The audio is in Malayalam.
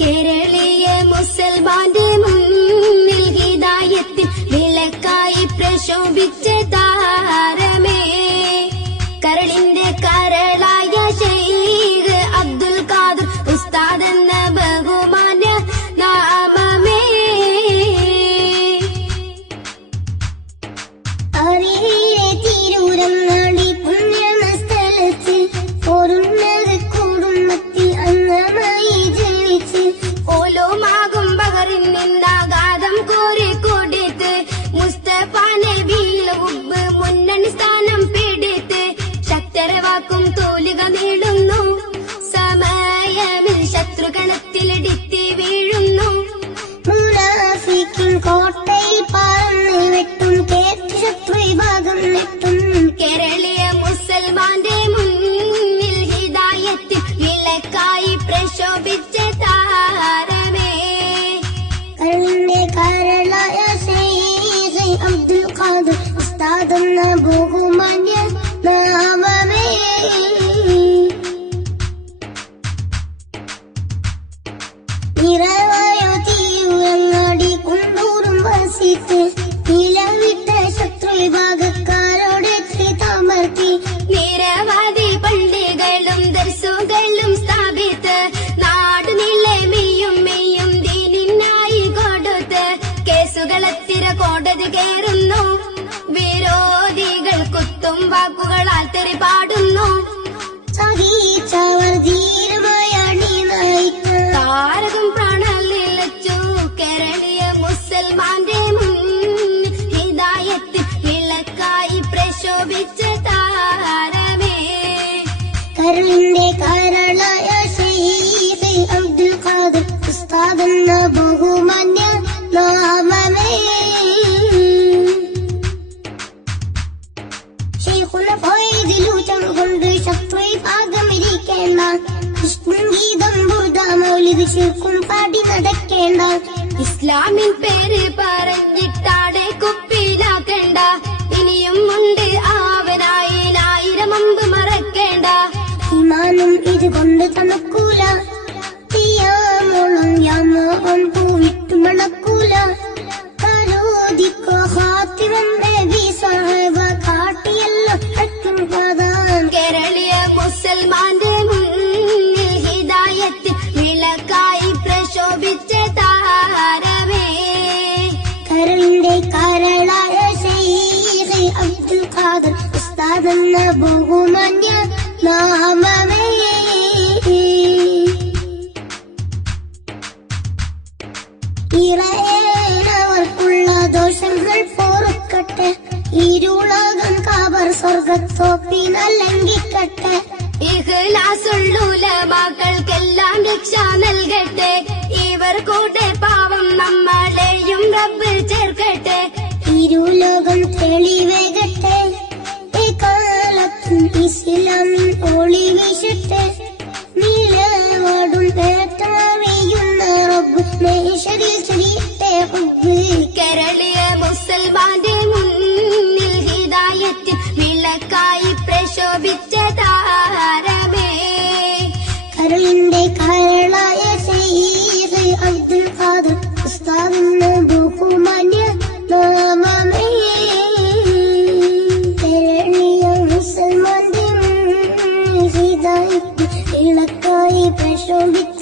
കേരളീയ മുസൽമാന്റെ മുന്നിൽ ഹിദായത്തിൽ വിളക്കായി പ്രശോഭിച്ച താരമേ, കരളിന്റെ കരളായ ശൈഖ് അബ്ദുൽ ഖാദർ ഉസ്താദ് എന്ന ബഹുമാന്യ നാമമേ. തിരൂരങ്ങാടി പുണ്യമ സ്ഥലത്ത് ഓരുന്നത് കുടുംബത്തിൽ അംഗമായി ജനിച്ച് ഓലോമാകും ബഹറിൻ നിന്നാഘാതം കോരി കൊടുത്ത് മുസ്തഫ നബിയിൽ ഹുബ്ബ് മുന്നണി സ്ഥാനം പിടിത്ത് ശക്തരവാക്കും തോലുക നീളുന്നു സമയമിൽ ശത്രുഗണത്തിലിടിത്തി വീഴുന്നു. മുനാഫിക്കിൻ കോട്ടയിൽ പറന്ന് വെട്ടും കേട്ട് ശത്രു വിഭാഗം നെട്ടും കേരളീയ മുസൽമാന്റെ മുന്നിൽ ഹിദായത്തിൽ വിളക്കായി പ്രശോഭിച്ച താരമേ, കരളിന്റെ കരളായ ശൈഖ് അബ്ദുൽ ഖാദർ ഉസ്താദ് എന്ന ബഹുമാന്യ നാമമേ. നിറവായോ തിരൂരങ്ങാടി കുണ്ടൂറും വസിത്ത് നിലവിട്ട ശത്രു വിഭാഗക്കാരോട് തമർത്തി നിരവധി പള്ളികളും ദർസുകളും സ്ഥാപിത്ത് നാട് നീളെ മെയ്യും ദീനിനായി കൊടുത്ത് കേസുകളെത്തിര കോടതി കയറുന്നു. വിരോധികൾ കുത്തും വാക്കുകളാൽ തെറി പാടുന്നു. സഹിച്ചവർ ധീരമായ അണി നയിക്കാൻ താരകം പ്രാണലിലച്ചു കേരളീയ മുസൽമാന്റെ മുന്നിൽ ഹിദായത്തിൽ വിളക്കായി പ്രശോഭിച്ച താരമേ, കരളിന്റെ കരളായ ശൈഖ് അബ്ദുൽ ഖാദർ ഉസ്താദ് എന്ന ബഹുമാന്യ നാമമേ. ശൈഖുന ഫൈദിലൂറ്റം കൊണ്ട് ശത്രു വിഭാഗമിരിക്കേണ്ട കൃഷ്ണഗീതം ബുർദ മൗലിദ് ശിർക്കും പാടി നടക്കേണ്ട ഇസ്ലാമിൻ പേര് പറഞ്ഞിട്ടാടെ കുപ്പിയിലാക്കണ്ട. ഇനിയും ഉണ്ട് ആവനായി 1000 അമ്പ് മറക്കേണ്ട. ഈമാനും ഇതുകൊണ്ട് തണുക്കൂല, തീയാമോളം യാമോളം പൂവിട്ടു മണക്കൂല. കരോദിക്കോ ഹാത്തിമൻ നബി സഹബ കാട്ടിയല്ലോ ഹക്കും പാതാൻ. കേരളീയ മുസൽമാന്റെ മുന്നിൽ ഹിദായത്തിൽ വിളക്കായി പ്രശോഭിച്ച താരമേ, കരളിന്റെ കരളായ ശൈഖ് അബ്ദുൽ ഖാദർ ഉസ്താദ് എന്ന ബഹുമാന്യ നാമമേ. ഇറയേനവർക്കുള്ള ദോഷങ്ങൾ പൊറുക്കട്ടെ, ഇരുളകം കാബർ സ്വർഗത്തോപ്പിനലംഘിക്കട്ടെ. ഇഖ്ലാസുള്ളുലമാക്കൾക്കെല്ലാം രക്ഷ നൽകട്ടെ. ഇവർ കൂടെ പാവം നമ്മളെയും റബ്ബ് ചേർക്കട്ടെ. ഇരുലോകം തെളിവേകട്ടെ, എക്കാലത്തും ഇസ്ലാമിൻ ഒളി വീശട്ടെ. നിലവാടും പേട്ടറിയുന്ന റബ്ബ് മേശരിൽ ചൊരിയട്ടെ ഹുബ്ബ്. കേരളീയ മുസൽമാന്റെ മുന്നിൽ ഹിദായത്തിൽ വിളക്കായി പ്രശോഭിച്ച താരമേ, കരളിന്റെ കരളായ ശൈഖ് അബ്ദുൽ ഖാദർ ഉസ്താദ് എന്ന ബഹുമാന്യ നാമമേ. കേരളീയ മുസൽമാന്റെ മുന്നിൽ ഹിദായത്തിൽ വിളക്കായി പ്രശോഭിച്ച